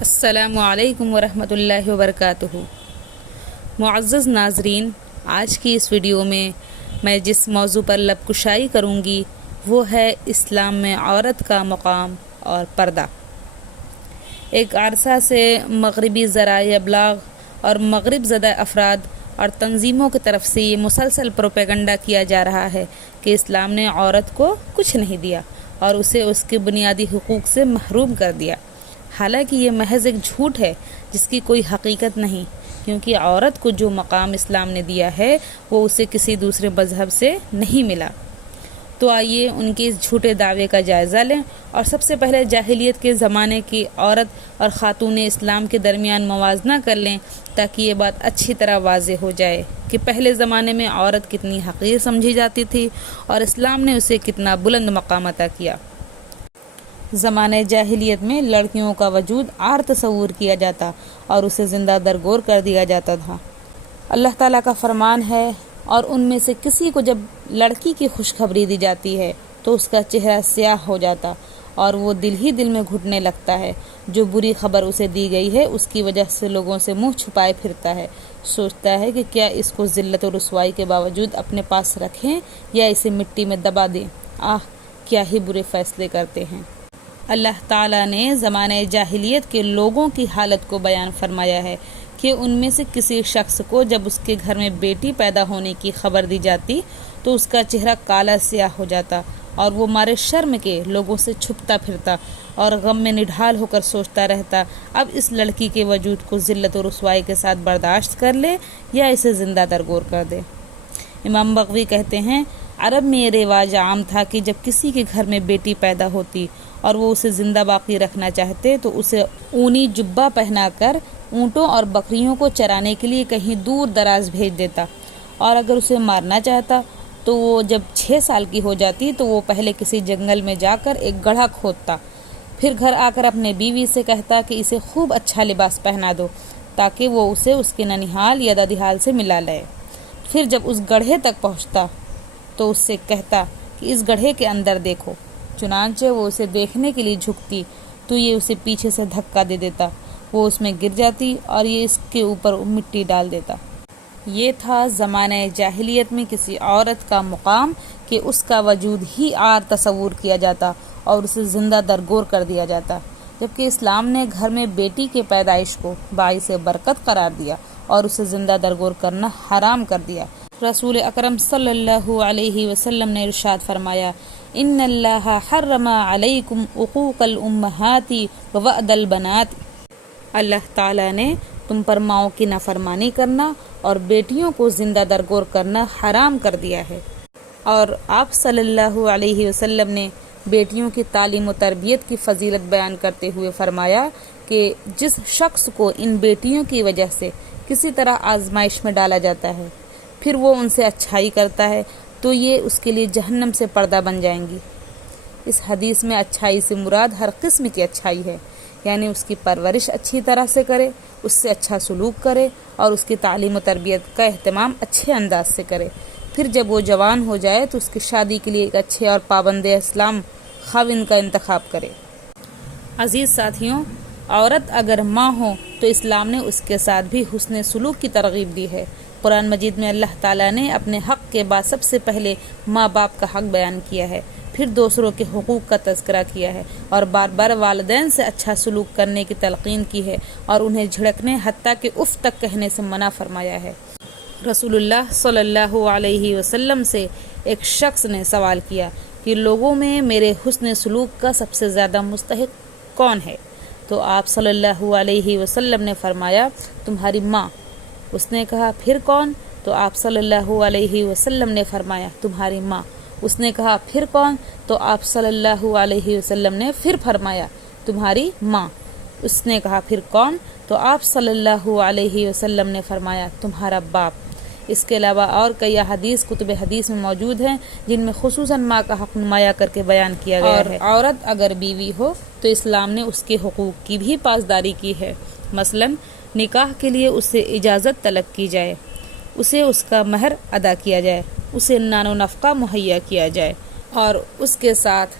السلام علیکم ورحمۃ اللہ وبرکاتہ۔ معزز ناظرین، آج کی اس ویڈیو میں جس موضوع پر لب کشائی کروں گی وہ ہے اسلام میں عورت کا مقام اور پردہ۔ ایک عرصہ سے مغربی ذرائع ابلاغ اور مغرب زدہ افراد اور تنظیموں کی طرف سے یہ مسلسل پروپیگنڈا کیا جا رہا ہے کہ اسلام نے عورت کو کچھ نہیں دیا اور اسے اس کے بنیادی حقوق سے محروم کر دیا۔ حالانکہ یہ محض ایک جھوٹ ہے جس کی کوئی حقیقت نہیں، کیونکہ عورت کو جو مقام اسلام نے دیا ہے وہ اسے کسی دوسرے مذہب سے نہیں ملا۔ تو آئیے ان کے اس جھوٹے دعوے کا جائزہ لیں اور سب سے پہلے جاہلیت کے زمانے کی عورت اور خاتون اسلام کے درمیان موازنہ کر لیں، تاکہ یہ بات اچھی طرح واضح ہو جائے کہ پہلے زمانے میں عورت کتنی حقیر سمجھی جاتی تھی اور اسلام نے اسے کتنا بلند مقام عطا کیا۔ زمانے جاہلیت میں لڑکیوں کا وجود عار تصور کیا جاتا اور اسے زندہ درگور کر دیا جاتا تھا۔ اللہ تعالیٰ کا فرمان ہے، اور ان میں سے کسی کو جب لڑکی کی خوشخبری دی جاتی ہے تو اس کا چہرہ سیاہ ہو جاتا اور وہ دل ہی دل میں گھٹنے لگتا ہے۔ جو بری خبر اسے دی گئی ہے اس کی وجہ سے لوگوں سے منہ چھپائے پھرتا ہے، سوچتا ہے کہ کیا اس کو ذلت و رسوائی کے باوجود اپنے پاس رکھیں یا اسے مٹی میں دبا دیں۔ کیا ہی برے فیصلے کرتے ہیں۔ اللہ تعالیٰ نے زمانہ جاہلیت کے لوگوں کی حالت کو بیان فرمایا ہے کہ ان میں سے کسی شخص کو جب اس کے گھر میں بیٹی پیدا ہونے کی خبر دی جاتی تو اس کا چہرہ کالا سیاہ ہو جاتا اور وہ مارے شرم کے لوگوں سے چھپتا پھرتا اور غم میں نڈھال ہو کر سوچتا رہتا، اب اس لڑکی کے وجود کو ذلت و رسوائی کے ساتھ برداشت کر لے یا اسے زندہ درگور کر دے۔ امام بغوی کہتے ہیں، عرب میں یہ رواج عام تھا کہ جب کسی کے گھر میں بیٹی پیدا ہوتی اور وہ اسے زندہ باقی رکھنا چاہتے تو اسے اونی جبہ پہنا کر اونٹوں اور بکریوں کو چرانے کے لیے کہیں دور دراز بھیج دیتا، اور اگر اسے مارنا چاہتا تو وہ جب 6 سال کی ہو جاتی تو وہ پہلے کسی جنگل میں جا کر ایک گڑھا کھودتا، پھر گھر آ کر اپنے بیوی سے کہتا کہ اسے خوب اچھا لباس پہنا دو تاکہ وہ اسے اس کے ننیحال یا دادیحال سے ملا لے۔ پھر جب اس گڑھے تک پہنچتا تو اس سے کہتا کہ اس گڑھے کے اندر دیکھو، چنانچہ وہ اسے دیکھنے کے لیے جھکتی تو یہ اسے پیچھے سے دھکا دے دیتا، وہ اس میں گر جاتی اور یہ اس کے اوپر مٹی ڈال دیتا۔ یہ تھا زمانہ جاہلیت میں کسی عورت کا مقام کہ اس کا وجود ہی عار تصور کیا جاتا اور اسے زندہ درگور کر دیا جاتا، جبکہ اسلام نے گھر میں بیٹی کے پیدائش کو باعث برکت قرار دیا اور اسے زندہ درگور کرنا حرام کر دیا۔ رسول اکرم صلی اللہ علیہ وسلم نے ارشاد فرمایا، ان اللہ حرم علیکم عقوق الامہات ووعد البنات۔ اللہ تعالیٰ نے تم پر ماؤں کی نافرمانی کرنا اور بیٹیوں کو زندہ درگور کرنا حرام کر دیا ہے۔ اور آپ صلی اللہ علیہ وسلم نے بیٹیوں کی تعلیم و تربیت کی فضیلت بیان کرتے ہوئے فرمایا کہ جس شخص کو ان بیٹیوں کی وجہ سے کسی طرح آزمائش میں ڈالا جاتا ہے پھر وہ ان سے اچھائی کرتا ہے تو یہ اس کے لیے جہنم سے پردہ بن جائیں گی۔ اس حدیث میں اچھائی سے مراد ہر قسم کی اچھائی ہے، یعنی اس کی پرورش اچھی طرح سے کرے، اس سے اچھا سلوک کرے اور اس کی تعلیم و تربیت کا اہتمام اچھے انداز سے کرے۔ پھر جب وہ جوان ہو جائے تو اس کی شادی کے لیے ایک اچھے اور پابند اسلام خاوند کا انتخاب کرے۔ عزیز ساتھیوں، عورت اگر ماں ہو تو اسلام نے اس کے ساتھ بھی حسن سلوک کی ترغیب دی ہے۔ قرآن مجید میں اللہ تعالیٰ نے اپنے حق کے بعد سب سے پہلے ماں باپ کا حق بیان کیا ہے، پھر دوسروں کے حقوق کا تذکرہ کیا ہے اور بار بار والدین سے اچھا سلوک کرنے کی تلقین کی ہے اور انہیں جھڑکنے حتیٰ کہ اف تک کہنے سے منع فرمایا ہے۔ رسول اللہ صلی اللہ علیہ وسلم سے ایک شخص نے سوال کیا کہ لوگوں میں میرے حسن سلوک کا سب سے زیادہ مستحق کون ہے؟ تو آپ صلی اللہ علیہ وسلم نے فرمایا، تمہاری ماں۔ اس نے کہا، پھر کون؟ تو آپ صلی اللہ علیہ وسلم نے فرمایا، تمہاری ماں۔ اس نے کہا، پھر کون؟ تو آپ صلی اللہ علیہ وسلم نے پھر فرمایا، تمہاری ماں۔ اس نے کہا، پھر کون؟ تو آپ صلی اللہ علیہ وسلم نے فرمایا، تمہارا باپ۔ اس کے علاوہ اور کئی احادیث کتب حدیث میں موجود ہیں جن میں خصوصاً ماں کا حق نمایاں کر کے بیان کیا گیا ہے۔ عورت اگر بیوی ہو تو اسلام نے اس کے حقوق کی بھی پاسداری کی ہے۔ مثلاً نکاح کے لیے اسے اجازت طلب کی جائے، اسے اس کا مہر ادا کیا جائے، اسے نان و نفقہ مہیا کیا جائے اور اس کے ساتھ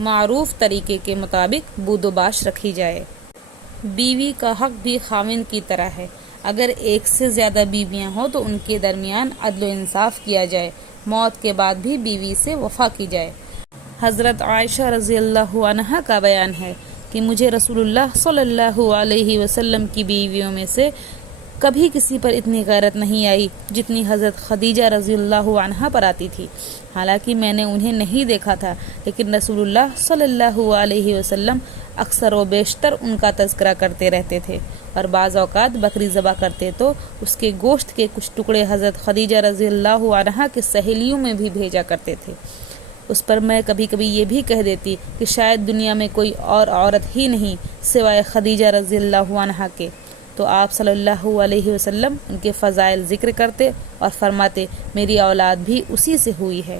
معروف طریقے کے مطابق بود و باش رکھی جائے۔ بیوی کا حق بھی خاوند کی طرح ہے، اگر ایک سے زیادہ بیویاں ہوں تو ان کے درمیان عدل و انصاف کیا جائے، موت کے بعد بھی بیوی سے وفا کی جائے۔ حضرت عائشہ رضی اللہ عنہا کا بیان ہے کہ مجھے رسول اللہ صلی اللہ علیہ وسلم کی بیویوں میں سے کبھی کسی پر اتنی غیرت نہیں آئی جتنی حضرت خدیجہ رضی اللہ عنہا پر آتی تھی۔ حالانکہ میں نے انہیں نہیں دیکھا تھا، لیکن رسول اللہ صلی اللہ علیہ وسلم اکثر و بیشتر ان کا تذکرہ کرتے رہتے تھے، اور بعض اوقات بکری ذبح کرتے تو اس کے گوشت کے کچھ ٹکڑے حضرت خدیجہ رضی اللہ عنہا کے سہیلیوں میں بھی بھیجا کرتے تھے۔ اس پر میں کبھی کبھی یہ بھی کہہ دیتی کہ شاید دنیا میں کوئی اور عورت ہی نہیں سوائے خدیجہ رضی اللہ عنہا کے، تو آپ صلی اللہ علیہ وسلم ان کے فضائل ذکر کرتے اور فرماتے میری اولاد بھی اسی سے ہوئی ہے۔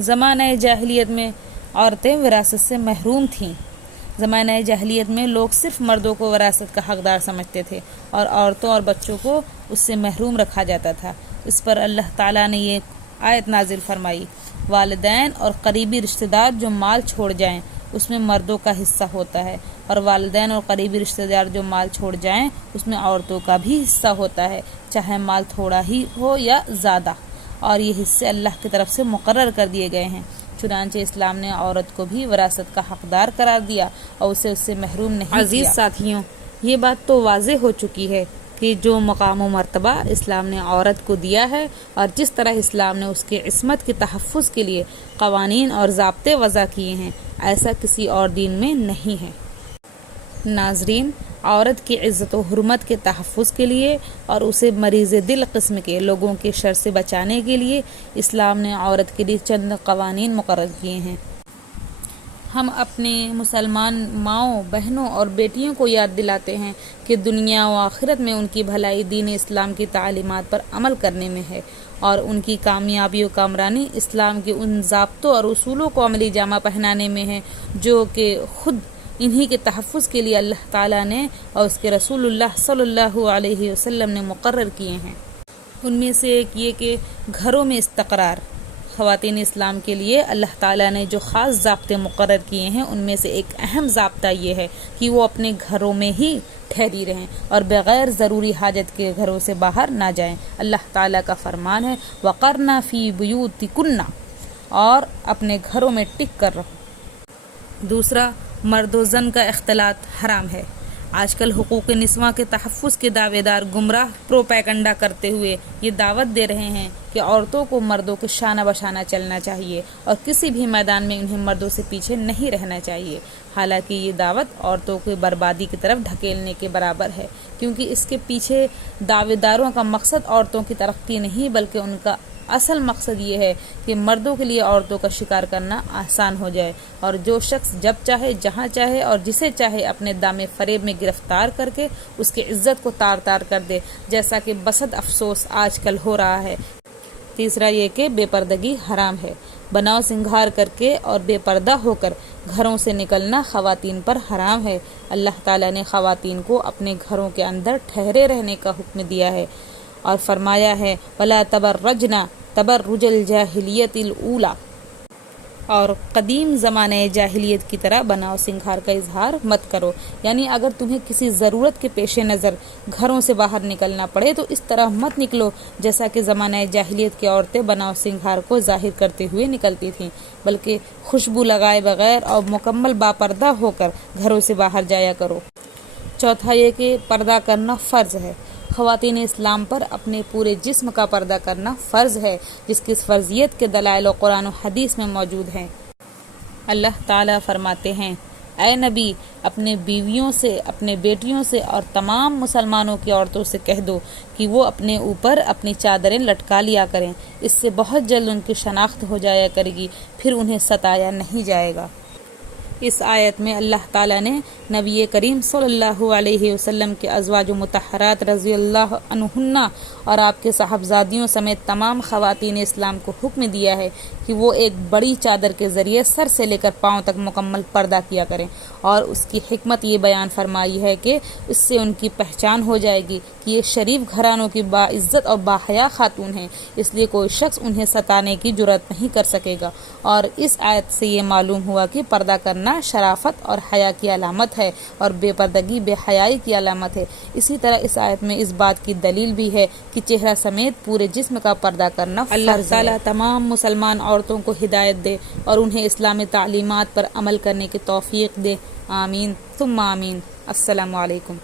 زمانہ جاہلیت میں عورتیں وراثت سے محروم تھیں۔ زمانہ جاہلیت میں لوگ صرف مردوں کو وراثت کا حقدار سمجھتے تھے اور عورتوں اور بچوں کو اس سے محروم رکھا جاتا تھا۔ اس پر اللہ تعالیٰ نے یہ آیت نازل فرمائی، والدین اور قریبی رشتہ دار جو مال چھوڑ جائیں اس میں مردوں کا حصہ ہوتا ہے، اور والدین اور قریبی رشتہ دار جو مال چھوڑ جائیں اس میں عورتوں کا بھی حصہ ہوتا ہے، چاہے مال تھوڑا ہی ہو یا زیادہ، اور یہ حصے اللہ کی طرف سے مقرر کر دیے گئے ہیں۔ چنانچہ اسلام نے عورت کو بھی وراثت کا حقدار قرار دیا اور اسے اس سے محروم نہیں کیا۔ عزیز ساتھیوں، یہ بات تو واضح ہو چکی ہے کہ جو مقام و مرتبہ اسلام نے عورت کو دیا ہے اور جس طرح اسلام نے اس کے عصمت کے تحفظ کے لیے قوانین اور ضابطے وضع کیے ہیں، ایسا کسی اور دین میں نہیں ہے۔ ناظرین، عورت کی عزت و حرمت کے تحفظ کے لیے اور اسے مریض دل قسم کے لوگوں کے شر سے بچانے کے لیے اسلام نے عورت کے لیے چند قوانین مقرر کیے ہیں۔ ہم اپنے مسلمان ماؤں، بہنوں اور بیٹیوں کو یاد دلاتے ہیں کہ دنیا و آخرت میں ان کی بھلائی دین اسلام کی تعلیمات پر عمل کرنے میں ہے، اور ان کی کامیابی و کامرانی اسلام کے ان ضابطوں اور اصولوں کو عملی جامہ پہنانے میں ہے جو کہ خود انہی کے تحفظ کے لیے اللہ تعالیٰ نے اور اس کے رسول اللہ صلی اللہ علیہ وسلم نے مقرر کیے ہیں۔ ان میں سے ایک یہ کہ گھروں میں استقرار۔ خواتین اسلام کے لیے اللہ تعالیٰ نے جو خاص ضابطے مقرر کیے ہیں ان میں سے ایک اہم ضابطہ یہ ہے کہ وہ اپنے گھروں میں ہی ٹھہری رہیں اور بغیر ضروری حاجت کے گھروں سے باہر نہ جائیں۔ اللہ تعالیٰ کا فرمان ہے وَقَرْنَ فِي بُيُوتِكُنَّ، اور اپنے گھروں میں ٹک کر رہو۔ دوسرا، مرد و زن کا اختلاط حرام ہے۔ آج کل حقوق نسواں کے تحفظ کے دعوے دار گمراہ پروپیگنڈا کرتے ہوئے یہ دعوت دے رہے ہیں کہ عورتوں کو مردوں کے شانہ بشانہ چلنا چاہیے اور کسی بھی میدان میں انہیں مردوں سے پیچھے نہیں رہنا چاہیے۔ حالانکہ یہ دعوت عورتوں کو بربادی کی طرف دھکیلنے کے برابر ہے، کیونکہ اس کے پیچھے دعوے داروں کا مقصد عورتوں کی ترقی نہیں بلکہ ان کا اصل مقصد یہ ہے کہ مردوں کے لیے عورتوں کا شکار کرنا آسان ہو جائے، اور جو شخص جب چاہے، جہاں چاہے اور جسے چاہے اپنے دام فریب میں گرفتار کر کے اس کی عزت کو تار تار کر دے، جیسا کہ بسد افسوس آج کل ہو رہا ہے۔ تیسرا یہ کہ بے پردگی حرام ہے۔ بناؤ سنگھار کر کے اور بے پردہ ہو کر گھروں سے نکلنا خواتین پر حرام ہے۔ اللہ تعالیٰ نے خواتین کو اپنے گھروں کے اندر ٹھہرے رہنے کا حکم دیا ہے اور فرمایا ہے وَلَا تَبَرَّجْنَ تَبَرُّجَ الْجَاهِلِيَّةِ الْأُولَى، اور قدیم زمانے جاہلیت کی طرح بناؤ سنگھار کا اظہار مت کرو، یعنی اگر تمہیں کسی ضرورت کے پیش نظر گھروں سے باہر نکلنا پڑے تو اس طرح مت نکلو جیسا کہ زمانہ جاہلیت کی عورتیں بناؤ سنگھار کو ظاہر کرتے ہوئے نکلتی تھیں، بلکہ خوشبو لگائے بغیر اور مکمل باپردہ ہو کر گھروں سے باہر جایا کرو۔ چوتھا یہ کہ پردہ کرنا فرض ہے۔ خواتین اسلام پر اپنے پورے جسم کا پردہ کرنا فرض ہے، جس کی فرضیت کے دلائل و قرآن و حدیث میں موجود ہیں۔ اللہ تعالیٰ فرماتے ہیں اے نبی، اپنے بیویوں سے، اپنے بیٹیوں سے اور تمام مسلمانوں کی عورتوں سے کہہ دو کہ وہ اپنے اوپر اپنی چادریں لٹکا لیا کریں، اس سے بہت جلد ان کی شناخت ہو جایا کرے گی، پھر انہیں ستایا نہیں جائے گا۔ اس آیت میں اللہ تعالیٰ نے نبی کریم صلی اللہ علیہ وسلم کے ازواج مطہرات رضی اللہ عنہن اور آپ کے صاحبزادیوں سمیت تمام خواتین اسلام کو حکم دیا ہے کہ کہ وہ ایک بڑی چادر کے ذریعے سر سے لے کر پاؤں تک مکمل پردہ کیا کریں، اور اس کی حکمت یہ بیان فرمائی ہے کہ اس سے ان کی پہچان ہو جائے گی کہ یہ شریف گھرانوں کی باعزت اور باحیا خاتون ہیں، اس لیے کوئی شخص انہیں ستانے کی جرأت نہیں کر سکے گا۔ اور اس آیت سے یہ معلوم ہوا کہ پردہ کرنا شرافت اور حیا کی علامت ہے اور بے پردگی بے حیائی کی علامت ہے۔ اسی طرح اس آیت میں اس بات کی دلیل بھی ہے کہ چہرہ سمیت پورے جسم کا پردہ کرنا فرض ہے۔ اللہ تعالیٰ تمام مسلمان عورتوں کو ہدایت دے اور انہیں اسلامی تعلیمات پر عمل کرنے کی توفیق دے، آمین ثم آمین۔ السلام علیکم۔